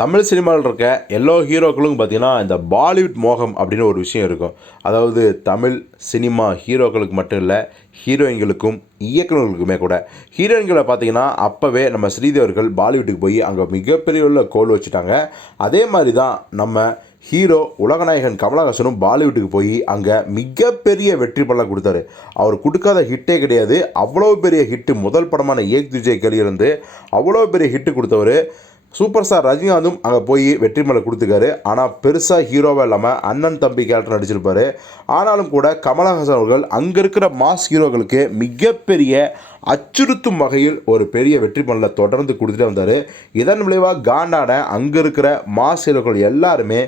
தமிழ் சினிமாவில் இருக்க எல்லா ஹீரோக்களும் பார்த்தீங்கன்னா இந்த பாலிவுட் மோகம் அப்படின்னு ஒரு விஷயம் இருக்கும். அதாவது தமிழ் சினிமா ஹீரோக்களுக்கு மட்டும் இல்லை ஹீரோயின்களுக்கும் இயக்குநர்களுக்குமே கூட. ஹீரோயின்களை பார்த்தீங்கன்னா அப்போவே நம்ம ஸ்ரீதேவர்கள் பாலிவுட்டுக்கு போய் அங்கே மிகப்பெரிய உள்ள கோல் வச்சுட்டாங்க. அதே மாதிரி தான் நம்ம ஹீரோ உலகநாயகன் கமலஹாசனும் பாலிவுட்டுக்கு போய் அங்கே மிகப்பெரிய வெற்றி படம் கொடுத்தாரு. அவர் கொடுக்காத ஹிட்டே கிடையாது. அவ்வளோ பெரிய ஹிட்டு முதல் படமான ஏக் துஜய் கலியிருந்து அவ்வளோ பெரிய ஹிட்டு கொடுத்தவர். சூப்பர் ஸ்டார் ரஜினிகாந்தும் அங்கே போய் வெற்றி மலை கொடுத்துருக்காரு. ஆனால் பெருசாக ஹீரோவாக இல்லாமல் அண்ணன் தம்பி கேரக்டர் நடிச்சிருப்பார். ஆனாலும் கூட கமலஹாசன் அவர்கள் அங்கே இருக்கிற மாஸ் ஹீரோக்களுக்கு மிகப்பெரிய அச்சுறுத்தும் வகையில் ஒரு பெரிய வெற்றி மலை தொடர்ந்து கொடுத்துட்டே வந்தார். இதன் விளைவாக காண்டான அங்கே இருக்கிற மாஸ் ஹீரோக்கள் எல்லாருமே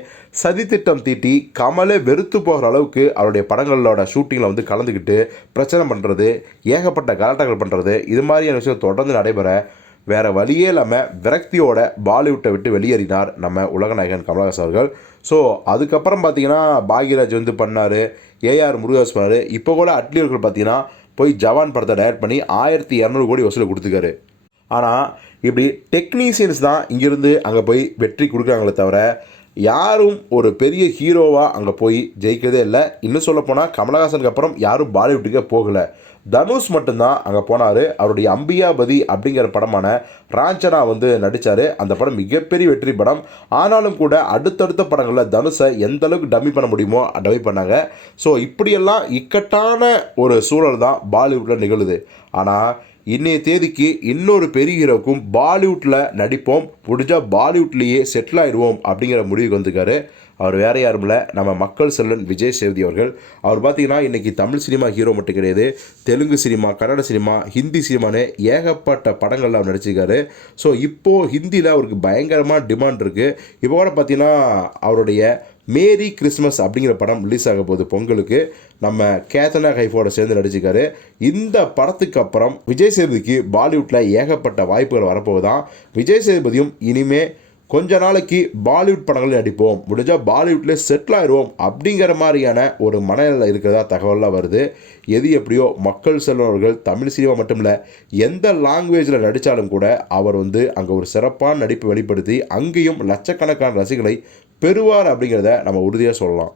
சதித்திட்டம் தீட்டி கமலே வெறுத்து போகிற அளவுக்கு அவருடைய படங்களோட ஷூட்டிங்கில் வந்து கலந்துக்கிட்டு பிரச்சனை பண்ணுறது ஏகப்பட்ட கலாட்டங்கள் பண்ணுறது இது மாதிரியான விஷயம் தொடர்ந்து நடைபெற வேறு வழியே இல்லாமல் விரக்தியோட பாலிவுட்டை விட்டு வெளியேறினார் நம்ம உலகநாயகன் கமலஹாசன் அவர்கள். ஸோ அதுக்கப்புறம் பார்த்தீங்கன்னா பாக்யராஜ் வந்து பண்ணார் ஏஆர் முருகாஸ் பண்ணார். இப்போ கூட அட்லி அவர்கள் பார்த்தீங்கன்னா போய் ஜவான் படத்தை டைரக்ட் பண்ணி ஆயிரத்தி இரநூறு கோடி வசூல் கொடுத்துருக்காரு. ஆனால் இப்படி டெக்னீஷியன்ஸ் தான் இங்கேருந்து அங்கே போய் வெற்றி கொடுக்குறாங்களே தவிர யாரும் ஒரு பெரிய ஹீரோவாக அங்கே போய் ஜெயிக்கிறதே இல்லை. இன்னும் சொல்லப்போனால் கமலஹாசனுக்கு அப்புறம் யாரும் பாலிவுட்டுக்கே போகலை. தனுஷ் மட்டும்தான் அங்கே போனார். அவருடைய அம்பியாபதி அப்படிங்கிற படமான ராஞ்சனா வந்து நடித்தார் அந்த படம் மிகப்பெரிய வெற்றி படம். ஆனாலும் கூட அடுத்தடுத்த படங்களில் தனுஷை எந்த அளவுக்கு டம்மி பண்ண முடியுமோ டம்மி பண்ணாங்க. ஸோ இப்படியெல்லாம் இக்கட்டான ஒரு சூழல் தான் பாலிவுட்டில் நிகழுது. ஆனால் இன்றைய தேதிக்கு இன்னொரு பெரிய ஹீரோக்கும் பாலிவுட்டில் நடிப்போம். முடிஞ்சால் பாலிவுட்லேயே செட்டில் ஆயிடுவோம் அப்படிங்கிற முடிவுக்கு வந்திருக்காரு. அவர் வேற யாரும் இல்லை. நம்ம மக்கள் செல்வன் விஜய் சேவதி அவர்கள். அவர் பார்த்தீங்கன்னா இன்றைக்கி தமிழ் சினிமா ஹீரோ மட்டும் கிடையாது. தெலுங்கு சினிமா கன்னட சினிமா ஹிந்தி சினிமான்னு ஏகப்பட்ட படங்களில் அவர் நடிச்சிருக்காரு. ஸோ இப்போது ஹிந்தியில் அவருக்கு பயங்கரமாக டிமாண்ட் இருக்குது இப்போ கூட பார்த்தீங்கன்னா அவருடைய மேரி கிறிஸ்மஸ் அப்படிங்கிற படம் ரிலீஸ் ஆக போகுது பொங்கலுக்கு. நம்ம கேத்தனா கைஃபோட சேர்ந்து நடிச்சிருக்காரு. இந்த படத்துக்கு அப்புறம் விஜய் சேதுபதிக்கு பாலிவுட்டில் ஏகப்பட்ட வாய்ப்புகள் வரப்போகுதான். விஜய் சேதுபதியும் இனிமே கொஞ்ச நாளைக்கு பாலிவுட் படங்களில் நடிப்போம். முடிஞ்சால் பாலிவுட்லேயே செட்டில் ஆயிடுவோம் அப்படிங்கிற மாதிரியான ஒரு மனநிலை இருக்கிறதா தகவலாக வருது. எது எப்படியோ மக்கள் செல்வர்கள் தமிழ் சினிமா மட்டும் இல்லை எந்த லாங்குவேஜில் நடித்தாலும் கூட அவர் வந்து அங்கே ஒரு சிறப்பான நடிப்பு வெளிப்படுத்தி அங்கேயும் லட்சக்கணக்கான ரசிகர்களை பெறுவார் அப்படிங்கிறத நம்ம உறுதியாக சொல்லலாம்.